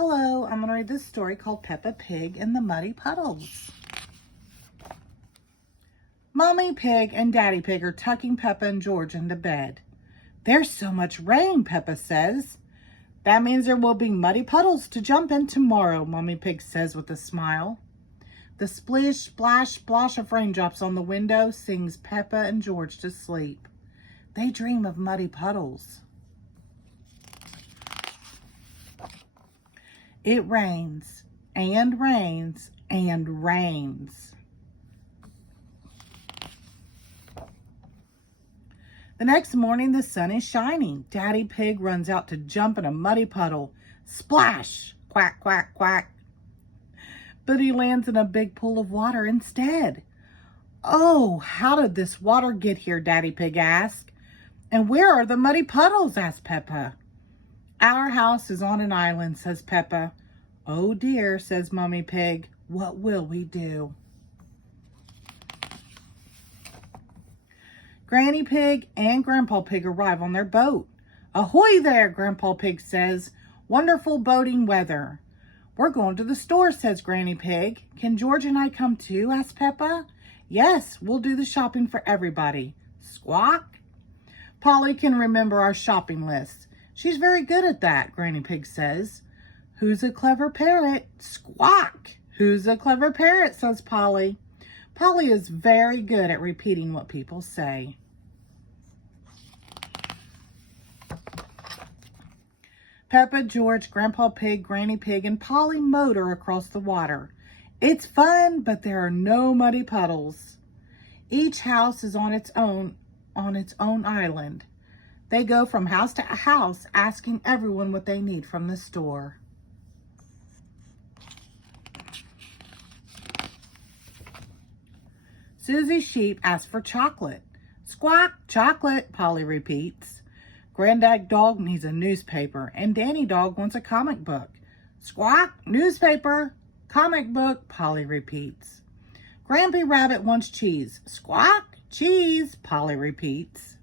Hello, I'm going to read this story called Peppa Pig and the Muddy Puddles. Mommy Pig and Daddy Pig are tucking Peppa and George into bed. There's so much rain, Peppa says. That means there will be muddy puddles to jump in tomorrow, Mommy Pig says with a smile. The splish, splash, splosh of raindrops on the window sings Peppa and George to sleep. They dream of muddy puddles. It rains and rains and rains. The next morning, the sun is shining. Daddy Pig runs out to jump in a muddy puddle. Splash! Quack, quack, quack. But he lands in a big pool of water instead. Oh, how did this water get here? Daddy Pig asked. And where are the muddy puddles? Asked Peppa. Our house is on an island, says Peppa. Oh dear, says Mommy Pig. What will we do? Granny Pig and Grandpa Pig arrive on their boat. Ahoy there, Grandpa Pig says. Wonderful boating weather. We're going to the store, says Granny Pig. Can George and I come too? Asks Peppa. Yes, we'll do the shopping for everybody. Squawk. Polly can remember our shopping list. She's very good at that, Granny Pig says. Who's a clever parrot? Squawk. Who's a clever parrot? Says Polly. Polly is very good at repeating what people say. Peppa, George, Grandpa Pig, Granny Pig, and Polly motor across the water. It's fun, but there are no muddy puddles. Each house is on its own island. They go from house to house asking everyone what they need from the store. Susie Sheep asks for chocolate. Squawk, chocolate, Polly repeats. Granddad Dog needs a newspaper, and Danny Dog wants a comic book. Squawk, newspaper, comic book, Polly repeats. Grampy Rabbit wants cheese. Squawk, cheese, Polly repeats.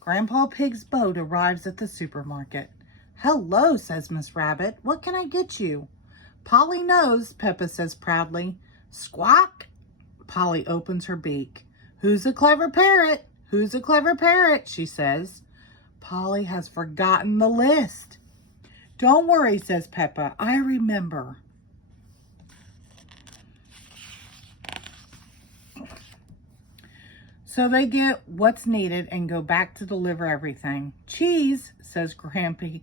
Grandpa Pig's boat arrives at the supermarket. Hello, says Miss Rabbit. What can I get you? Polly knows, Peppa says proudly. Squawk! Polly opens her beak. Who's a clever parrot? Who's a clever parrot? She says. Polly has forgotten the list. Don't worry, says Peppa. I remember. So they get what's needed and go back to deliver everything. Cheese, says Grampy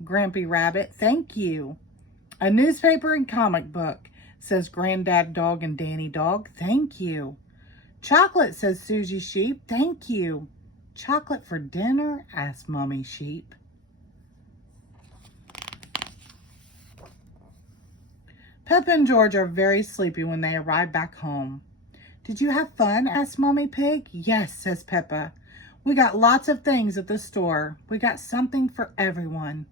Rabbit. Thank you. A newspaper and comic book, says Granddad Dog and Danny Dog. Thank you. Chocolate, says Susie Sheep. Thank you. Chocolate for dinner? Asked Mommy Sheep. Peppa and George are very sleepy when they arrive back home. Did you have fun? Asked Mommy Pig. Yes, says Peppa. We got lots of things at the store. We got something for everyone.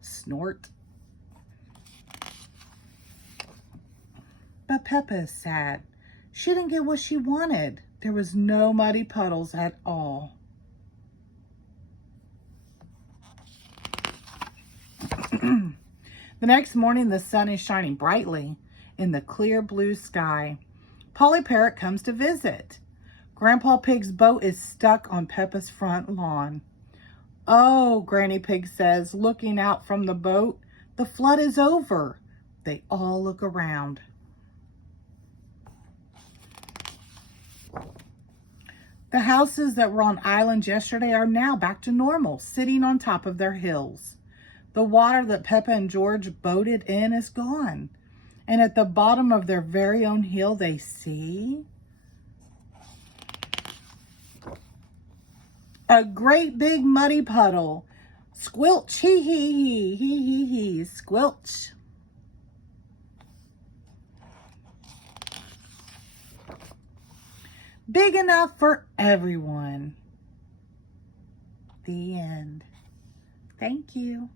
Snort. But Peppa is sad. She didn't get what she wanted. There was no muddy puddles at all. The next morning, the sun is shining brightly in the clear blue sky. Polly Parrot comes to visit. Grandpa Pig's boat is stuck on Peppa's front lawn. Oh, Granny Pig says, looking out from the boat, the flood is over. They all look around. The houses that were on islands yesterday are now back to normal, sitting on top of their hills. The water that Peppa and George boated in is gone. And at the bottom of their very own hill, they see a great big muddy puddle. Squelch, hee hee hee, hee hee hee, squelch. Big enough for everyone. The end. Thank you.